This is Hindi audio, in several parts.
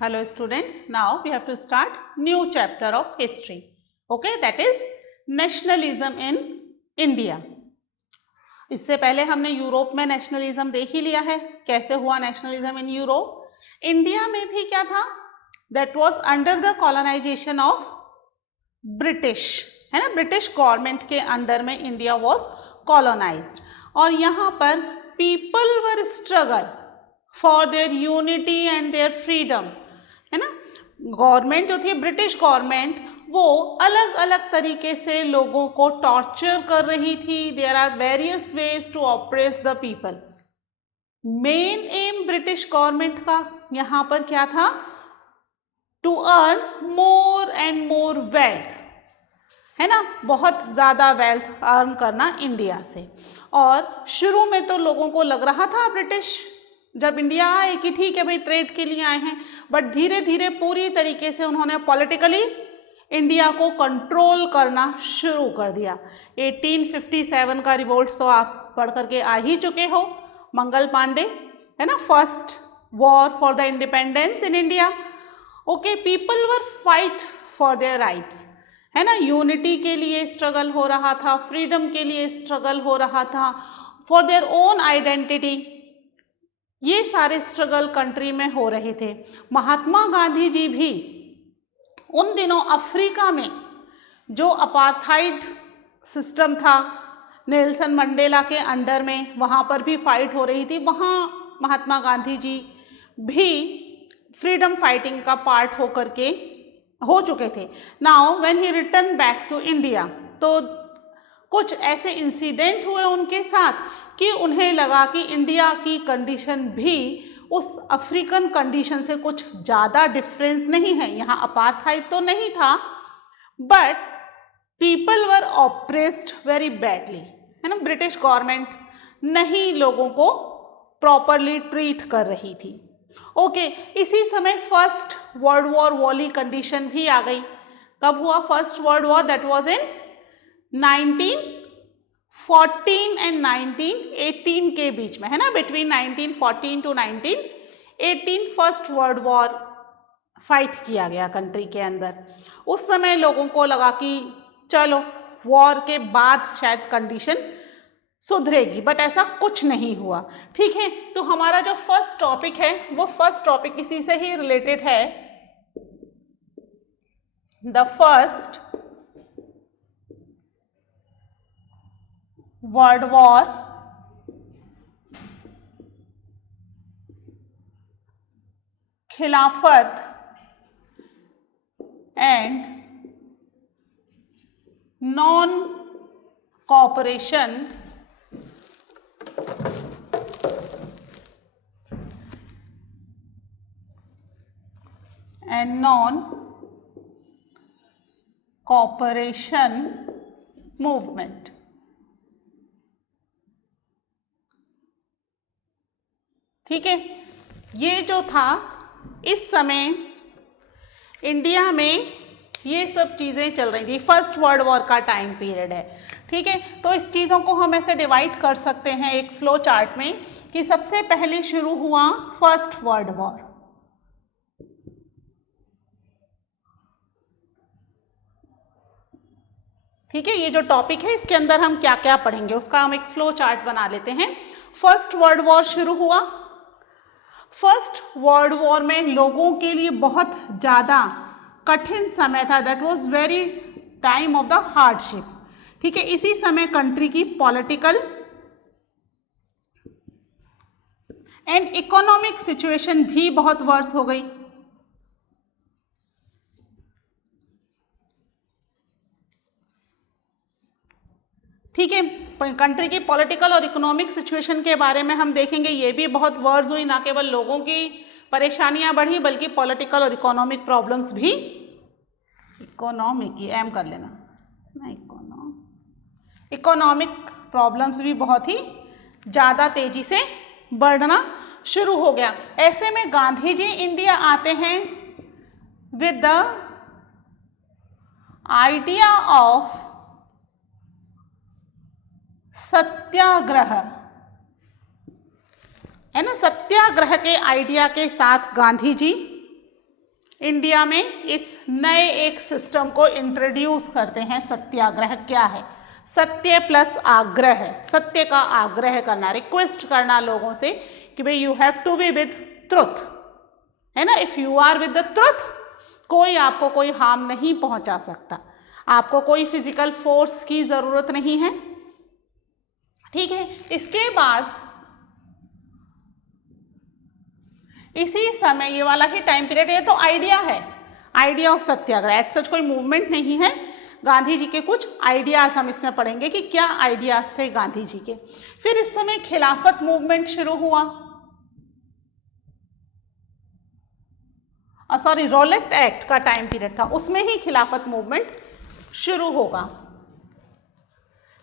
Hello students, now we have to start new chapter of history. Okay, that is nationalism in India. इससे पहले हमने यूरोप में नेशनलिज्म देख ही लिया है, कैसे हुआ नेशनलिज्म इन यूरोप. इंडिया में भी क्या था, that was under the colonisation of British, है ना, ब्रिटिश गवर्नमेंट के अंडर में इंडिया वाज कॉलोनाइज्ड. और यहाँ पर people were struggle for their unity and their freedom, है ना. गवर्नमेंट जो थी ब्रिटिश गवर्नमेंट, वो अलग अलग तरीके से लोगों को टॉर्चर कर रही थी. There are various ways to oppress the people. Main aim British government का यहाँ पर क्या था, to earn more and more wealth, है ना, बहुत ज़्यादा वेल्थ अर्न करना इंडिया से. और शुरू में तो लोगों को लग रहा था ब्रिटिश जब इंडिया आए कि ठीक है भाई ट्रेड के लिए आए हैं, बट धीरे धीरे पूरी तरीके से उन्होंने पॉलिटिकली इंडिया को कंट्रोल करना शुरू कर दिया. 1857 का रिवोल्ट तो आप पढ़ करके आ ही चुके हो, मंगल पांडे, है ना, first war for the independence in India. Okay, people were fight for their rights, है ना, यूनिटी के लिए स्ट्रगल हो रहा था, फ्रीडम के लिए स्ट्रगल हो रहा था, फॉर देयर ओन आइडेंटिटी. ये सारे स्ट्रगल कंट्री में हो रहे थे. महात्मा गांधी जी भी उन दिनों अफ्रीका में जो अपार्थाइड सिस्टम था नेल्सन मंडेला के अंडर में, वहाँ पर भी फाइट हो रही थी. वहाँ महात्मा गांधी जी भी फ्रीडम फाइटिंग का पार्ट होकर के हो चुके थे. Now when he return back to India, तो कुछ ऐसे इंसिडेंट हुए उनके साथ कि उन्हें लगा कि इंडिया की कंडीशन भी उस अफ्रीकन कंडीशन से कुछ ज़्यादा डिफरेंस नहीं है. यहाँ अपार्थाइड तो नहीं था, but people were oppressed very badly, है ना. ब्रिटिश गवर्नमेंट नहीं लोगों को प्रॉपरली ट्रीट कर रही थी. ओके, इसी समय फर्स्ट वर्ल्ड वॉर वाली कंडीशन भी आ गई. कब हुआ first world war? That was in 1914 and 1918 के बीच में, है ना, between 1914 to 1918 first world war fight किया गया कंट्री के अंदर. उस समय लोगों को लगा कि चलो वॉर के बाद शायद कंडीशन सुधरेगी, बट ऐसा कुछ नहीं हुआ. ठीक है, तो हमारा जो फर्स्ट टॉपिक है वो फर्स्ट टॉपिक इसी से ही रिलेटेड है. द फर्स्ट वर्ल्ड वॉर खिलाफत and non cooperation and non-cooperation movement. ठीक है, ये जो था इस समय इंडिया में ये सब चीज़ें चल रही थी. फर्स्ट वर्ल्ड वॉर का टाइम पीरियड है. ठीक है, तो इस चीज़ों को हम ऐसे डिवाइड कर सकते हैं एक फ्लो चार्ट में कि सबसे पहले शुरू हुआ फर्स्ट वर्ल्ड वॉर. ठीक है, ये जो टॉपिक है इसके अंदर हम क्या क्या पढ़ेंगे उसका हम एक फ्लो चार्ट बना लेते हैं. फर्स्ट वर्ल्ड वॉर शुरू हुआ. फर्स्ट वर्ल्ड वॉर में लोगों के लिए बहुत ज़्यादा कठिन समय था. That was very time of the hardship. ठीक है, इसी समय कंट्री की पॉलिटिकल एंड इकोनॉमिक सिचुएशन भी बहुत वर्स हो गई. ठीक है, कंट्री की पॉलिटिकल और इकोनॉमिक सिचुएशन के बारे में हम देखेंगे. ये भी बहुत वर्स हुई, ना केवल लोगों की परेशानियां बढ़ी बल्कि पॉलिटिकल और इकोनॉमिक प्रॉब्लम्स भी, इकोनॉमिक ही एम कर लेना ना, इकोनॉमिक प्रॉब्लम्स भी बहुत ही ज़्यादा तेजी से बढ़ना शुरू हो गया. ऐसे में गांधी जी इंडिया आते हैं विद द आइडिया ऑफ सत्याग्रह, है ना. सत्याग्रह के आइडिया के साथ गांधी जी इंडिया में इस नए एक सिस्टम को इंट्रोड्यूस करते हैं। सत्याग्रह क्या है? सत्य प्लस आग्रह है, सत्य का आग्रह करना, रिक्वेस्ट करना लोगों से कि भाई you have to be with truth, है ना। If you are with the truth, कोई आपको कोई हार्म नहीं पहुंचा सकता, आपको कोई फिजिकल फोर्स की जरूरत नहीं है, ठीक है। इसके बाद इसी समय, ये वाला ही टाइम पीरियड, ये तो आइडिया है, idea of Satyagraha, at such कोई मूवमेंट नहीं है। गांधी जी के कुछ आइडियाज हम इसमें पढ़ेंगे कि क्या आइडियाज थे गांधी जी के। फिर इस समय खिलाफत मूवमेंट शुरू हुआ, सॉरी रोलेट एक्ट का टाइम पीरियड था, उसमें ही खिलाफत मूवमेंट शुरू होगा,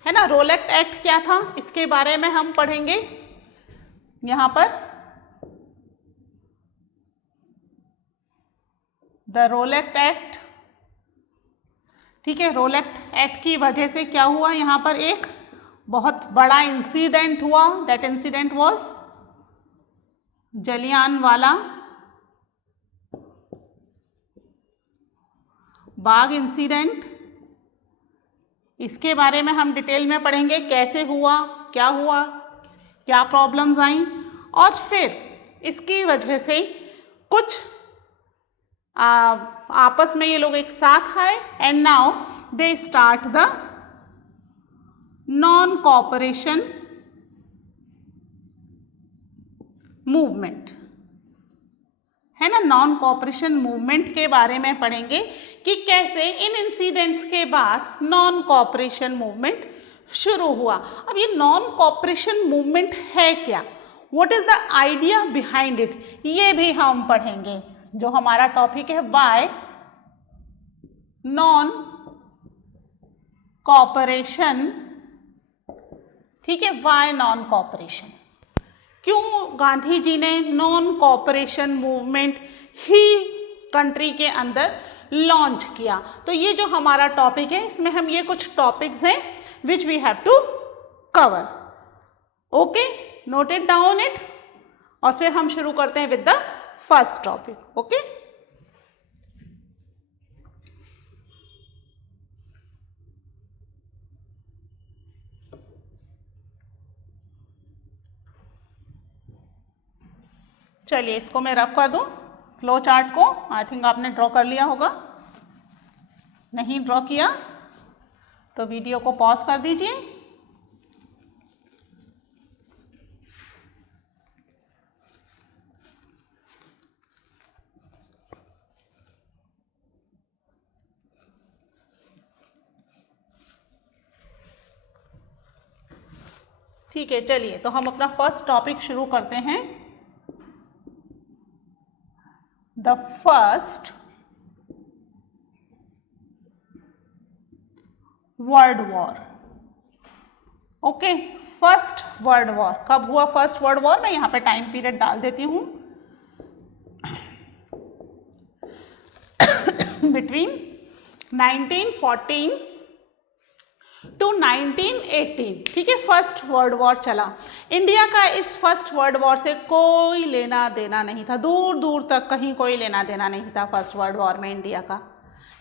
है ना। रोलेट एक्ट क्या था, इसके बारे में हम पढ़ेंगे यहां पर। द रोलेट एक्ट, ठीक है। रोलेट एक्ट की वजह से क्या हुआ, यहां पर एक बहुत बड़ा इंसिडेंट हुआ। That incident was Jallianwala Bagh incident. इसके बारे में हम डिटेल में पढ़ेंगे, कैसे हुआ, क्या प्रॉब्लम्स आई, और फिर इसकी वजह से कुछ आपस में ये लोग एक साथ आए, and now they start the non cooperation movement, है ना। नॉन कोऑपरेशन मूवमेंट के बारे में पढ़ेंगे कि कैसे इन इंसिडेंट्स के बाद नॉन कोऑपरेशन मूवमेंट शुरू हुआ। अब ये नॉन कोऑपरेशन मूवमेंट है क्या, what is the idea behind it, ये भी हम पढ़ेंगे। जो हमारा टॉपिक है व्हाई नॉन कोऑपरेशन, ठीक है, व्हाई नॉन कोऑपरेशन, क्यों गांधी जी ने नॉन कोऑपरेशन मूवमेंट ही कंट्री के अंदर लॉन्च किया। तो ये जो हमारा टॉपिक है, इसमें हम ये कुछ टॉपिक्स हैं which we have to cover, okay, note it down it, और फिर हम शुरू करते हैं with the first topic, okay. चलिए इसको मैं रफ कर दूं, फ्लो चार्ट को। आई थिंक आपने ड्रॉ कर लिया होगा, नहीं ड्रॉ किया तो वीडियो को पॉज कर दीजिए। ठीक है, चलिए तो हम अपना फर्स्ट टॉपिक शुरू करते हैं। The first world war, okay. First world war कब हुआ? फर्स्ट वर्ल्ड वॉर मैं यहाँ पे टाइम पीरियड डाल देती हूँ, बिटवीन 1914 टू 1918, ठीक है। फर्स्ट वर्ल्ड वॉर चला। इंडिया का इस फर्स्ट वर्ल्ड वॉर से कोई लेना देना नहीं था, दूर दूर तक कहीं कोई लेना देना नहीं था फर्स्ट वर्ल्ड वॉर में इंडिया का।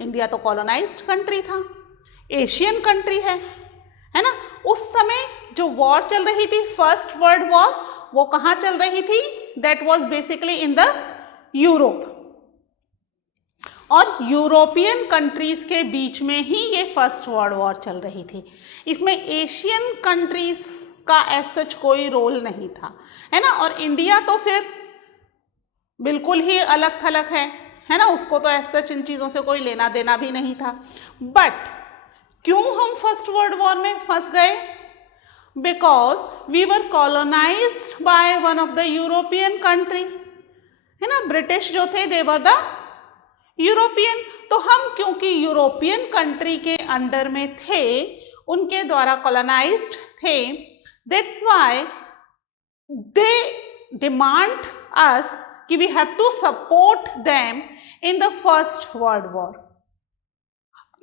इंडिया तो कॉलोनाइज्ड कंट्री था, एशियन कंट्री है ना। उस समय जो वॉर चल रही थी फर्स्ट वर्ल्ड वॉर, वो कहाँ चल रही थी? That was basically in the Europe, और यूरोपियन कंट्रीज के बीच में ही ये फर्स्ट वर्ल्ड वॉर चल रही थी। इसमें एशियन कंट्रीज का एज सच कोई रोल नहीं था, है ना। और इंडिया तो फिर बिल्कुल ही अलग थलग है ना, उसको तो एज सच इन चीज़ों से कोई लेना देना भी नहीं था। बट क्यों हम फर्स्ट वर्ल्ड वॉर में फंस गए? Because we were colonised by one of the European country, है ना। ब्रिटिश जो थे दे वर द यूरोपियन, तो हम क्योंकि यूरोपियन कंट्री के अंडर में थे, उनके द्वारा कॉलोनाइज्ड थे, that's why they demand us कि we have to support them in the first world war.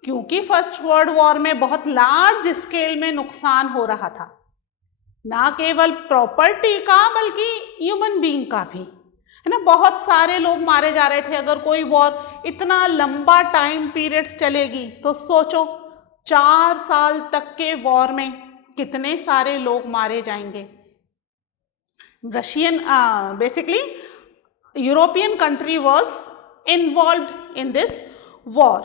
क्योंकि फर्स्ट वर्ल्ड वॉर में बहुत लार्ज स्केल में नुकसान हो रहा था, ना केवल प्रॉपर्टी का बल्कि ह्यूमन बीइंग का भी, है ना, बहुत सारे लोग मारे जा रहे थे। अगर कोई वॉर इतना लंबा टाइम पीरियड चलेगी तो सोचो 4 साल तक के वॉर में कितने सारे लोग मारे जाएंगे। Russian basically European country was involved in this war,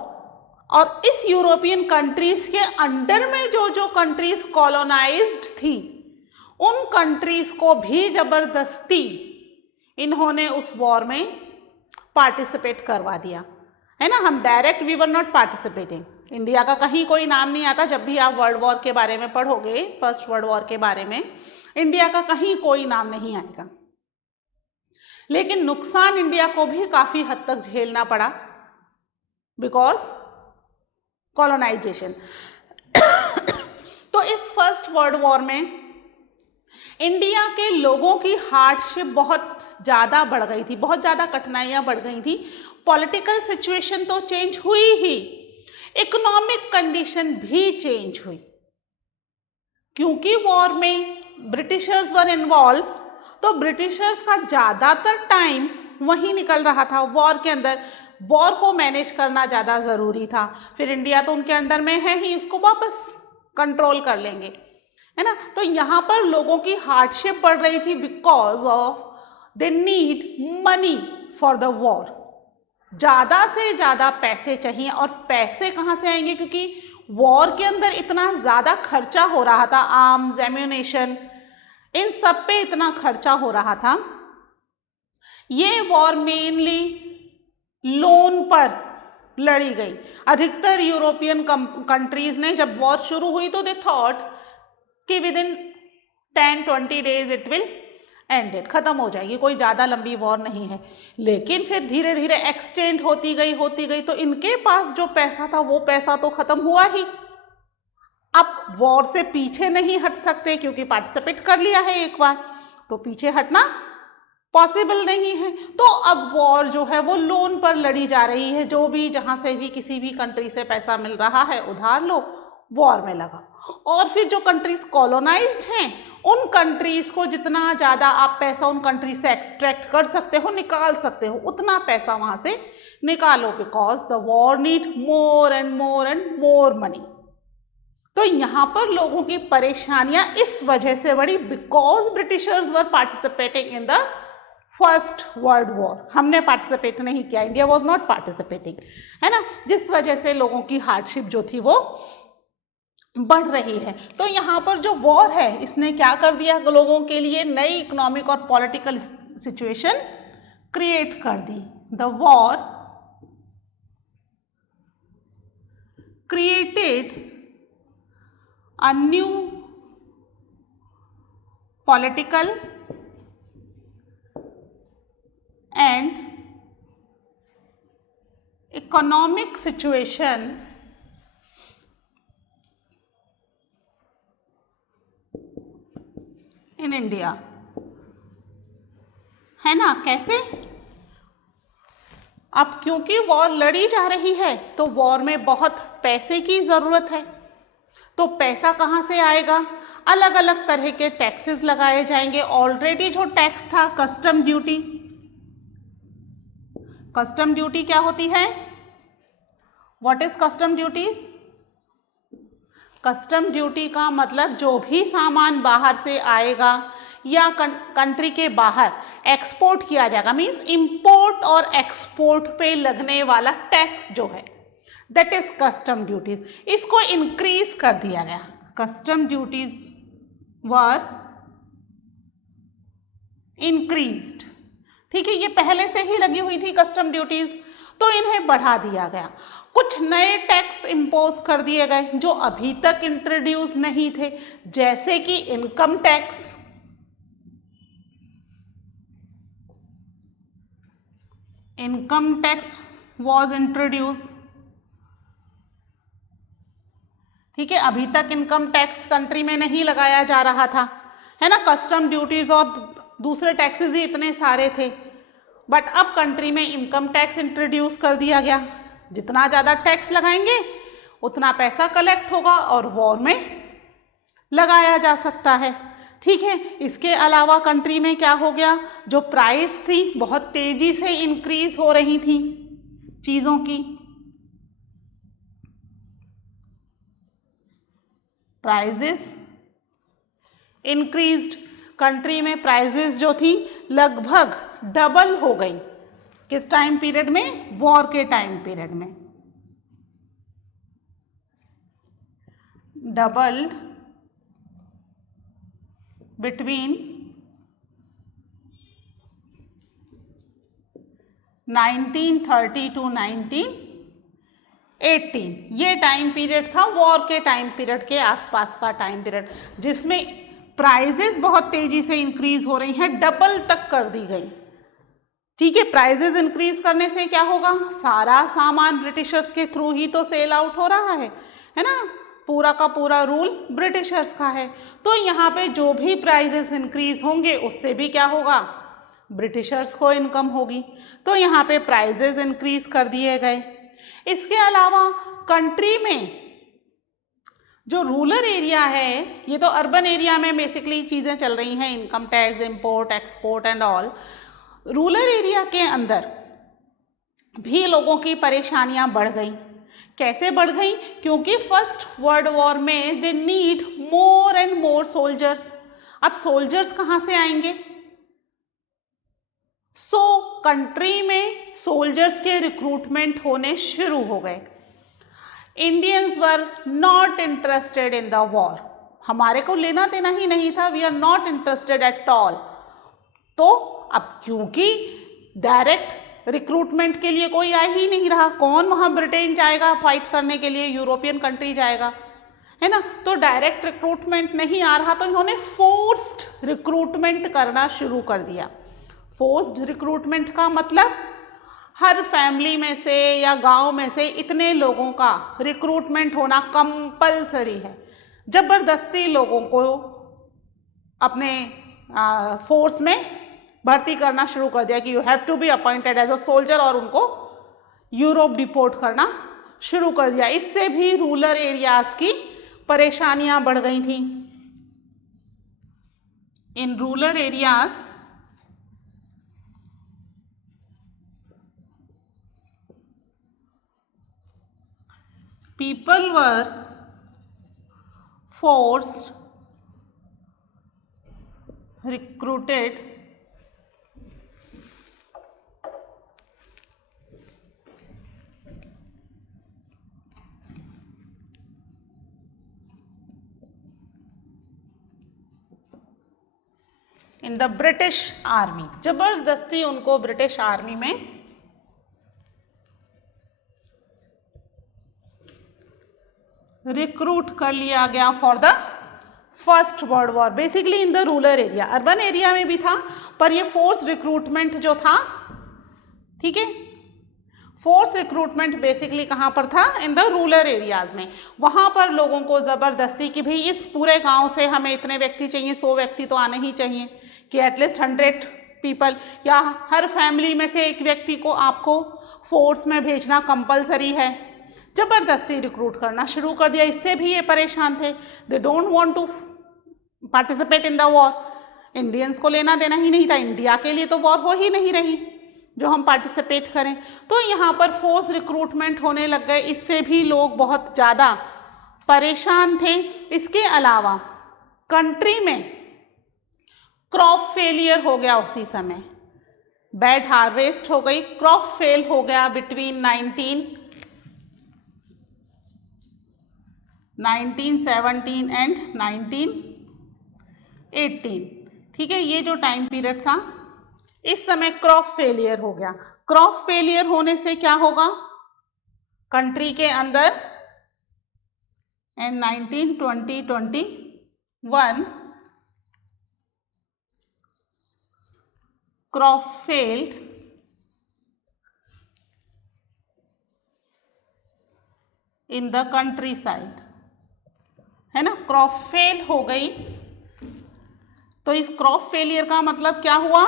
और इस यूरोपियन कंट्रीज के अंडर में जो जो कंट्रीज कॉलोनाइज्ड थी उन कंट्रीज को भी जबरदस्ती इन्होंने उस वॉर में पार्टिसिपेट करवा दिया, है ना। हम direct we were not participating, India का कहीं कोई नाम नहीं आता। जब भी आप वर्ल्ड वॉर के बारे में पढ़ोगे, फर्स्ट वर्ल्ड वॉर के बारे में, इंडिया का कहीं कोई नाम नहीं आएगा। लेकिन नुकसान इंडिया को भी काफी हद तक झेलना पड़ा बिकॉज कॉलोनाइजेशन। तो इस फर्स्ट वर्ल्ड वॉर में इंडिया के लोगों की हार्डशिप बहुत ज़्यादा बढ़ गई थी, बहुत ज़्यादा कठिनाइयाँ बढ़ गई थी। पॉलिटिकल सिचुएशन तो चेंज हुई ही, इकोनॉमिक कंडीशन भी चेंज हुई, क्योंकि वॉर में ब्रिटिशर्स वर इन्वॉल्व। तो ब्रिटिशर्स का ज़्यादातर टाइम वहीं निकल रहा था वॉर के अंदर, वॉर को मैनेज करना ज़्यादा ज़रूरी था। फिर इंडिया तो उनके अंडर में है ही, इसको वापस कंट्रोल कर लेंगे, है ना। तो यहाँ पर लोगों की हार्डशिप बढ़ रही थी because of they need money for the war. ज़्यादा से ज़्यादा पैसे चाहिए, और पैसे कहाँ से आएंगे, क्योंकि वॉर के अंदर इतना ज़्यादा खर्चा हो रहा था, आर्म्स, एम्यूनेशन, इन सब पे इतना खर्चा हो रहा था। ये वॉर मेनली लोन पर लड़ी गई। अधिकतर यूरोपियन कंट्रीज ने जब वॉर शुरू हुई तो दे थॉट कि with in 10-20 days it will ended, खत्म हो जाएगी, कोई ज़्यादा लंबी वॉर नहीं है। लेकिन फिर धीरे धीरे एक्सटेंड होती गई, तो इनके पास जो पैसा था वो पैसा तो खत्म हुआ ही। अब वॉर से पीछे नहीं हट सकते क्योंकि पार्टिसिपेट कर लिया है एक बार, तो पीछे हटना पॉसिबल नहीं है। तो अब वॉर जो है वो लोन पर लड़ी जा रही है। जो भी जहाँ से भी किसी भी कंट्री से पैसा मिल रहा है उधार लो, वॉर में लगा। और फिर जो कंट्रीज कॉलोनाइज्ड हैं उन कंट्रीज को जितना ज़्यादा आप पैसा उन कंट्रीज से एक्सट्रैक्ट कर सकते हो, निकाल सकते हो, उतना पैसा वहाँ से निकालो, because the war need more and more and more money. तो यहाँ पर लोगों की परेशानियां इस वजह से बढ़ी because Britishers were participating in the first world war. हमने पार्टिसिपेट नहीं किया, इंडिया वॉज नॉट पार्टिसिपेटिंग, है ना, जिस वजह से लोगों की हार्डशिप जो थी वो बढ़ रही है। तो यहाँ पर जो वॉर है इसने क्या कर दिया, लोगों के लिए नई इकोनॉमिक और पॉलिटिकल सिचुएशन क्रिएट कर दी। The war created a new political and economic situation in India, है ना। कैसे? अब क्योंकि वॉर लड़ी जा रही है तो वॉर में बहुत पैसे की ज़रूरत है। तो पैसा कहाँ से आएगा, अलग अलग तरह के टैक्सेस लगाए जाएंगे। ऑलरेडी जो टैक्स था कस्टम ड्यूटी, कस्टम ड्यूटी क्या होती है, what is custom duties? Custom duty का मतलब जो भी सामान बाहर से आएगा या कंट्री के बाहर एक्सपोर्ट किया जाएगा, मीन्स इंपोर्ट और एक्सपोर्ट पे लगने वाला टैक्स जो है दैट इज कस्टम ड्यूटीज। इसको इंक्रीज कर दिया गया। कस्टम ड्यूटीज वर इंक्रीज्ड, ठीक है, ये पहले से ही लगी हुई थी कस्टम ड्यूटीज, तो इन्हें बढ़ा दिया गया। कुछ नए टैक्स इंपोज कर दिए गए जो अभी तक इंट्रोड्यूस नहीं थे, जैसे कि income tax, income tax was introduce, ठीक है। अभी तक इनकम टैक्स कंट्री में नहीं लगाया जा रहा था, है ना, कस्टम ड्यूटीज और दूसरे टैक्सेस ही इतने सारे थे। बट अब कंट्री में इनकम टैक्स इंट्रोड्यूस कर दिया गया। जितना ज़्यादा टैक्स लगाएंगे उतना पैसा कलेक्ट होगा और वॉर में लगाया जा सकता है। ठीक है। इसके अलावा कंट्री में क्या हो गया, जो प्राइस थी बहुत तेजी से इंक्रीज हो रही थी चीजों की, प्राइजेस इंक्रीज्ड। कंट्री में प्राइजेस जो थी लगभग डबल हो गई। किस टाइम पीरियड में, वॉर के टाइम पीरियड में, डबल्ड बिटवीन 1930 टू 1918। ये टाइम पीरियड था वॉर के टाइम पीरियड के आसपास का टाइम पीरियड, जिसमें प्राइजेस बहुत तेजी से इंक्रीज हो रही हैं, डबल तक कर दी गई। ठीक है, प्राइजेस इंक्रीज करने से क्या होगा, सारा सामान ब्रिटिशर्स के थ्रू ही तो सेल आउट हो रहा है ना, पूरा का पूरा रूल ब्रिटिशर्स का है। तो यहाँ पे जो भी प्राइजेस इंक्रीज होंगे उससे भी क्या होगा, ब्रिटिशर्स को इनकम होगी। तो यहाँ पे प्राइजेस इंक्रीज कर दिए गए। इसके अलावा कंट्री में जो रूरल एरिया है, ये तो अर्बन एरिया में बेसिकली चीज़ें चल रही हैं, income tax, import export and all. Rural area के अंदर भी लोगों की परेशानियां बढ़ गई। कैसे बढ़ गई, क्योंकि फर्स्ट वर्ल्ड वॉर में they need more and more soldiers. अब सोल्जर्स कहाँ से आएंगे, कंट्री में सोल्जर्स के रिक्रूटमेंट होने शुरू हो गए। Indians were not interested in the war, हमारे को लेना देना ही नहीं था, we are not interested at all. तो अब क्योंकि डायरेक्ट रिक्रूटमेंट के लिए कोई आ ही नहीं रहा, कौन वहाँ ब्रिटेन जाएगा फाइट करने के लिए, यूरोपियन कंट्री जाएगा, है ना, तो डायरेक्ट रिक्रूटमेंट नहीं आ रहा, तो इन्होंने फोर्स्ड रिक्रूटमेंट करना शुरू कर दिया। फोर्स्ड रिक्रूटमेंट का मतलब हर फैमिली में से या गांव में से इतने लोगों का रिक्रूटमेंट होना कंपलसरी है। जबरदस्ती लोगों को अपने फोर्स में भर्ती करना शुरू कर दिया कि you have to be appointed as a soldier, और उनको यूरोप डिपोर्ट करना शुरू कर दिया। इससे भी रूरल एरियाज की परेशानियां बढ़ गई थी। In rural areas people were forced, recruited in the British Army। जबरदस्ती उनको ब्रिटिश आर्मी में रिक्रूट कर लिया गया for the first world war. Basically in the rural area, urban area में भी था, पर ये फोर्स रिक्रूटमेंट जो था, ठीक है, फोर्स रिक्रूटमेंट बेसिकली कहाँ पर था, इन द रूरल एरियाज में। वहाँ पर लोगों को ज़बरदस्ती कि भाई इस पूरे गांव से हमें इतने व्यक्ति चाहिए, 100 व्यक्ति तो आने ही चाहिए, कि एटलीस्ट 100 पीपल, या हर फैमिली में से एक व्यक्ति को आपको फोर्स में भेजना कंपलसरी है। जबरदस्ती रिक्रूट करना शुरू कर दिया। इससे भी ये परेशान थे, they don't want to participate in the war. Indians को लेना देना ही नहीं था, इंडिया के लिए तो वॉर हो ही नहीं रही जो हम पार्टिसिपेट करें। तो यहाँ पर फोर्स रिक्रूटमेंट होने लग गए, इससे भी लोग बहुत ज़्यादा परेशान थे। इसके अलावा कंट्री में क्रॉप फेलियर हो गया उसी समय, बैड हार्वेस्ट हो गई, क्रॉप फेल हो गया बिटवीन 1917 एंड 1918। ठीक है, ये जो टाइम पीरियड था, इस समय क्रॉप फेलियर हो गया। क्रॉप फेलियर होने से क्या होगा, कंट्री के अंदर इन 1920-21 crop failed in the country side, है ना, क्रॉप फेल हो गई। तो इस क्रॉप फेलियर का मतलब क्या हुआ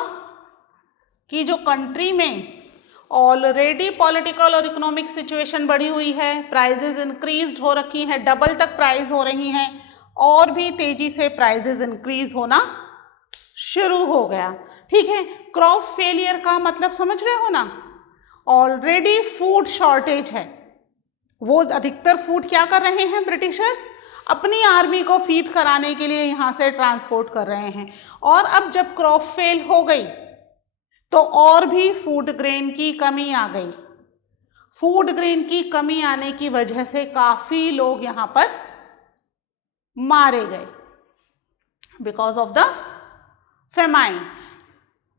कि जो कंट्री में ऑलरेडी पॉलिटिकल और इकोनॉमिक सिचुएशन बढ़ी हुई है, प्राइजेज इंक्रीज्ड हो रखी हैं, डबल तक प्राइस हो रही हैं, और भी तेजी से प्राइजेस इंक्रीज होना शुरू हो गया। ठीक है, क्रॉप फेलियर का मतलब समझ रहे हो ना, ऑलरेडी फूड शॉर्टेज है, वो अधिकतर फूड क्या कर रहे हैं ब्रिटिशर्स, अपनी आर्मी को फीड कराने के लिए यहाँ से ट्रांसपोर्ट कर रहे हैं, और अब जब क्रॉप फेल हो गई तो और भी फूड ग्रेन की कमी आ गई। फूड ग्रेन की कमी आने की वजह से काफी लोग यहाँ पर मारे गए बिकॉज ऑफ द फेमाइन।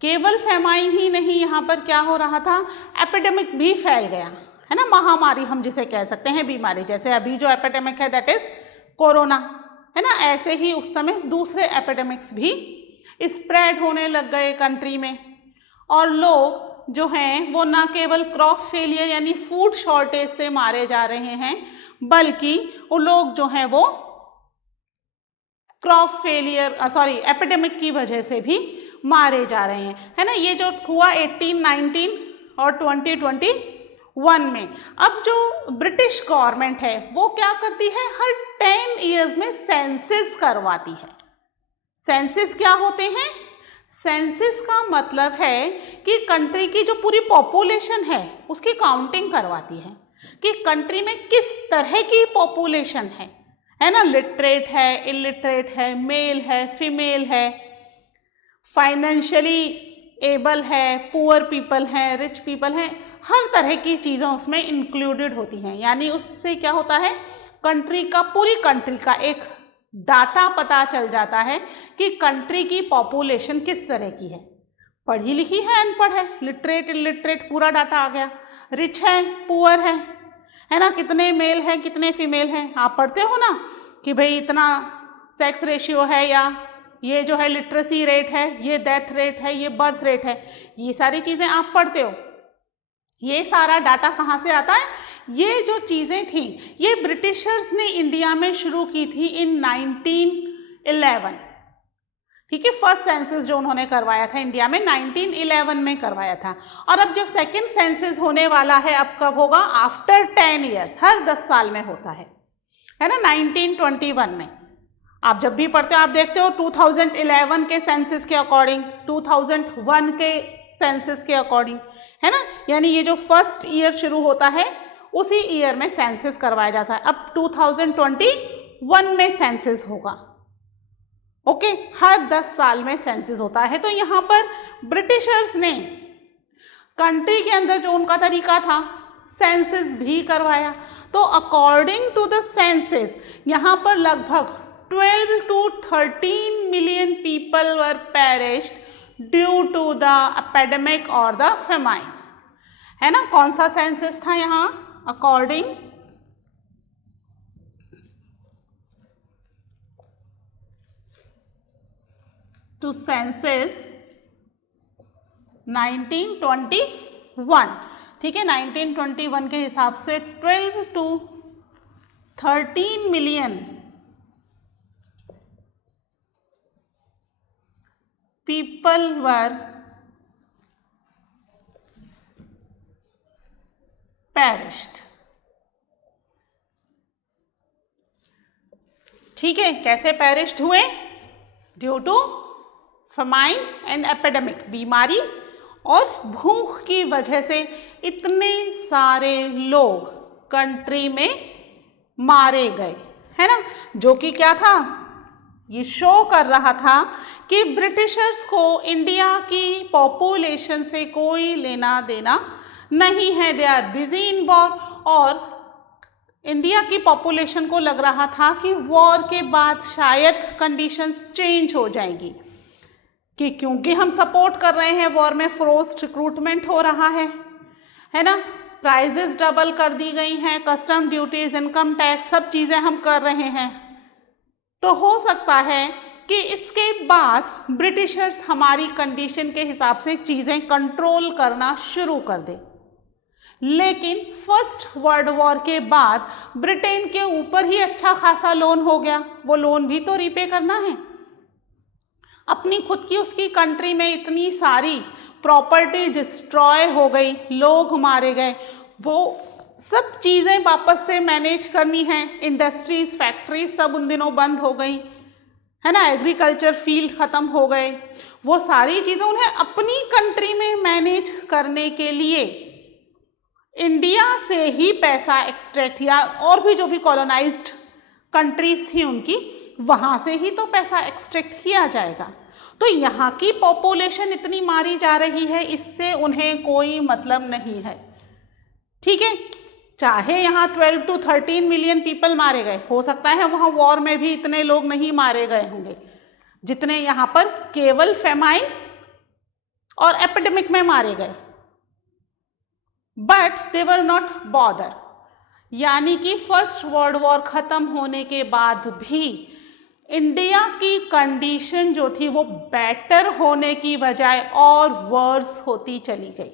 केवल फेमाइन ही नहीं, यहाँ पर क्या हो रहा था, एपिडेमिक भी फैल गया, है ना, महामारी हम जिसे कह सकते हैं, बीमारी, जैसे अभी जो एपिडेमिक है दैट इज कोरोना, है ना, ऐसे ही उस समय दूसरे एपिडेमिक्स भी स्प्रेड होने लग गए कंट्री में, और लोग जो हैं वो ना केवल क्रॉप फेलियर यानी फूड शॉर्टेज से मारे जा रहे हैं, बल्कि वो लोग जो हैं वो क्रॉप फेलियर एपिडेमिक की वजह से भी मारे जा रहे हैं, है ना। ये जो हुआ 1819 और 2021 में, अब जो ब्रिटिश गवर्नमेंट है वो क्या करती है, हर 10 इयर्स में सेंसस करवाती है। सेंसस क्या होते हैं, सेंसस का मतलब है कि कंट्री की जो पूरी पॉपुलेशन है उसकी काउंटिंग करवाती है कि कंट्री में किस तरह की पॉपुलेशन है ना, लिटरेट है, इलिटरेट है, मेल है, फीमेल है, फाइनेंशियली एबल है, पुअर पीपल है, रिच पीपल है, हर तरह की चीज़ें उसमें इंक्लूडेड होती हैं। यानी उससे क्या होता है, कंट्री का, पूरी कंट्री का एक डाटा पता चल जाता है कि कंट्री की पॉपुलेशन किस तरह की है, पढ़ी लिखी है, अनपढ़ है, लिटरेट, इलिटरेट, पूरा डाटा आ गया, रिच है, पुअर है ना, कितने मेल हैं, कितने फीमेल हैं, आप पढ़ते हो ना कि भाई इतना सेक्स रेशियो है, या ये जो है लिटरेसी रेट है, ये डेथ रेट है, ये बर्थ रेट है, ये सारी चीज़ें आप पढ़ते हो। ये सारा डाटा कहाँ से आता है, ये जो चीज़ें थी ये ब्रिटिशर्स ने इंडिया में शुरू की थी इन 1911। ठीक है, फर्स्ट सेंसस जो उन्होंने करवाया था इंडिया में 1911 में करवाया था, और अब जो सेकंड सेंसस होने वाला है अब कब होगा, आफ्टर 10 इयर्स, हर 10 साल में होता है ना, 1921 में। आप जब भी पढ़ते हो आप देखते हो 2011 के सेंसस के अकॉर्डिंग, 2001 के सेंसस के अकॉर्डिंग, है ना, यानी ये जो फर्स्ट ईयर शुरू होता है उसी ईयर में सेंसस करवाया जाता है। अब 2021 में सेंसस होगा, ओके, हर 10 साल में सेंसस होता है। तो यहाँ पर ब्रिटिशर्स ने कंट्री के अंदर जो उनका तरीका था सेंसस भी करवाया। तो अकॉर्डिंग टू द सेंसस यहाँ पर लगभग 12 to 13 million people were perished due to the epidemic or the famine, है ना। कौन सा सेंसस था यहाँ, अकॉर्डिंग टू सेंसस 1921, ठीक है, 1921 के हिसाब से 12 to 13 million people were perished। ठीक है, कैसे पेरिश्ड हुए, due to famine and epidemic, बीमारी और भूख की वजह से इतने सारे लोग कंट्री में मारे गए, है ना, जो कि क्या था, ये शो कर रहा था कि ब्रिटिशर्स को इंडिया की पॉपुलेशन से कोई लेना देना नहीं है, they are busy in war. और इंडिया की पॉपुलेशन को लग रहा था कि वॉर के बाद शायद कंडीशंस चेंज हो जाएंगी, कि क्योंकि हम सपोर्ट कर रहे हैं वॉर में, फोर्स्ड रिक्रूटमेंट हो रहा है ना, प्राइजेस डबल कर दी गई हैं, कस्टम ड्यूटीज, इनकम टैक्स, सब चीज़ें हम कर रहे हैं, तो हो सकता है कि इसके बाद ब्रिटिशर्स हमारी कंडीशन के हिसाब से चीज़ें कंट्रोल करना शुरू कर दें। लेकिन फर्स्ट वर्ल्ड वॉर के बाद ब्रिटेन के ऊपर ही अच्छा खासा लोन हो गया, वो लोन भी तो रीपे करना है। अपनी खुद की उसकी कंट्री में इतनी सारी प्रॉपर्टी डिस्ट्रॉय हो गई, लोग मारे गए, वो सब चीज़ें वापस से मैनेज करनी है, इंडस्ट्रीज फैक्ट्रीज सब उन दिनों बंद हो गई है ना, एग्रीकल्चर फील्ड ख़त्म हो गए, वो सारी चीज़ें उन्हें अपनी कंट्री में मैनेज करने के लिए इंडिया से ही पैसा एक्सट्रैक्ट, या और भी जो भी कॉलोनाइज्ड कंट्रीज थी उनकी, वहाँ से ही तो पैसा एक्सट्रैक्ट किया जाएगा। तो यहाँ की पॉपुलेशन इतनी मारी जा रही है, इससे उन्हें कोई मतलब नहीं है, ठीक है। चाहे यहाँ 12 to 13 मिलियन पीपल मारे गए, हो सकता है वहाँ वॉर में भी इतने लोग नहीं मारे गए होंगे जितने यहाँ पर केवल फेमाइन और एपिडेमिक में मारे गए, but they were not bother. यानी कि फर्स्ट वर्ल्ड वॉर खत्म होने के बाद भी इंडिया की कंडीशन जो थी वो बेटर होने की बजाय और वर्स होती चली गई।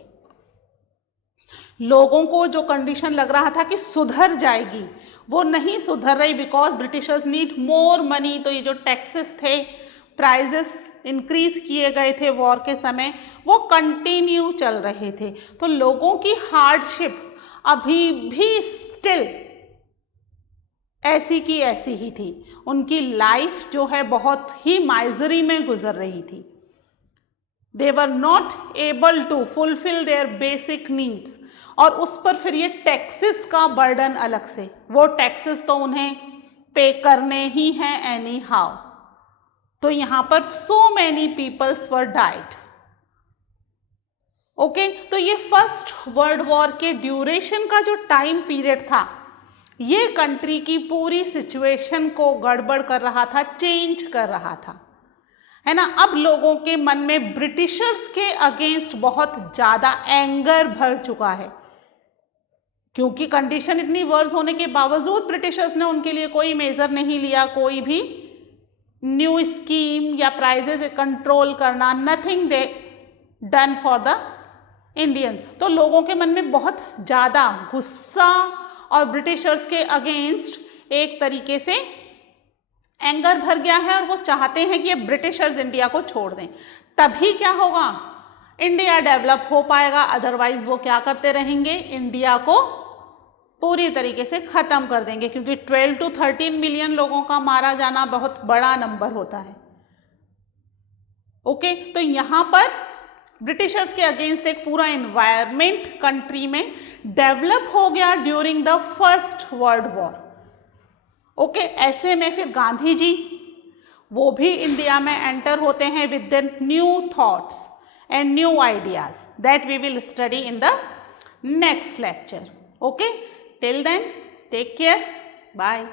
लोगों को जो कंडीशन लग रहा था कि सुधर जाएगी, वो नहीं सुधर रही, because Britishers need more money. तो ये जो टैक्सेस थे, प्राइजेस इंक्रीज किए गए थे वॉर के समय, वो कंटिन्यू चल रहे थे। तो लोगों की हार्डशिप अभी भी स्टिल ऐसी की ऐसी ही थी, उनकी लाइफ जो है बहुत ही माइजरी में गुजर रही थी। They were not able to fulfil their basic needs, और उस पर फिर ये टैक्सेस का बर्डन अलग से, वो टैक्सेस तो उन्हें पे करने ही हैं एनी हाउ। तो यहाँ पर सो मैनी पीपल्स वर डाइड। ओके, तो ये फर्स्ट वर्ल्ड वॉर के ड्यूरेशन का जो टाइम पीरियड था, ये कंट्री की पूरी सिचुएशन को गड़बड़ कर रहा था, चेंज कर रहा था, है ना। अब लोगों के मन में ब्रिटिशर्स के अगेंस्ट बहुत ज़्यादा एंगर भर चुका है, क्योंकि कंडीशन इतनी वर्स होने के बावजूद ब्रिटिशर्स ने उनके लिए कोई मेजर नहीं लिया, कोई भी न्यू स्कीम या प्राइजेस कंट्रोल करना, nothing they done for the Indian. तो लोगों के मन में बहुत ज़्यादा गुस्सा और ब्रिटिशर्स के अगेंस्ट एक तरीके से एंगर भर गया है, और वो चाहते हैं कि ये ब्रिटिशर्स इंडिया को छोड़ दें। तभी क्या होगा, इंडिया डेवलप हो पाएगा, अदरवाइज वो क्या करते रहेंगे, इंडिया को पूरी तरीके से ख़त्म कर देंगे, क्योंकि 12 to 13 मिलियन लोगों का मारा जाना बहुत बड़ा नंबर होता है। ओके, तो यहाँ पर ब्रिटिशर्स के अगेंस्ट एक पूरा एनवायरनमेंट कंट्री में डेवलप हो गया during the first world war. Okay, ऐसे में फिर गांधी जी वो भी इंडिया में एंटर होते हैं with the new thoughts and new ideas that we will study in the next lecture. Okay, till then, take care, bye.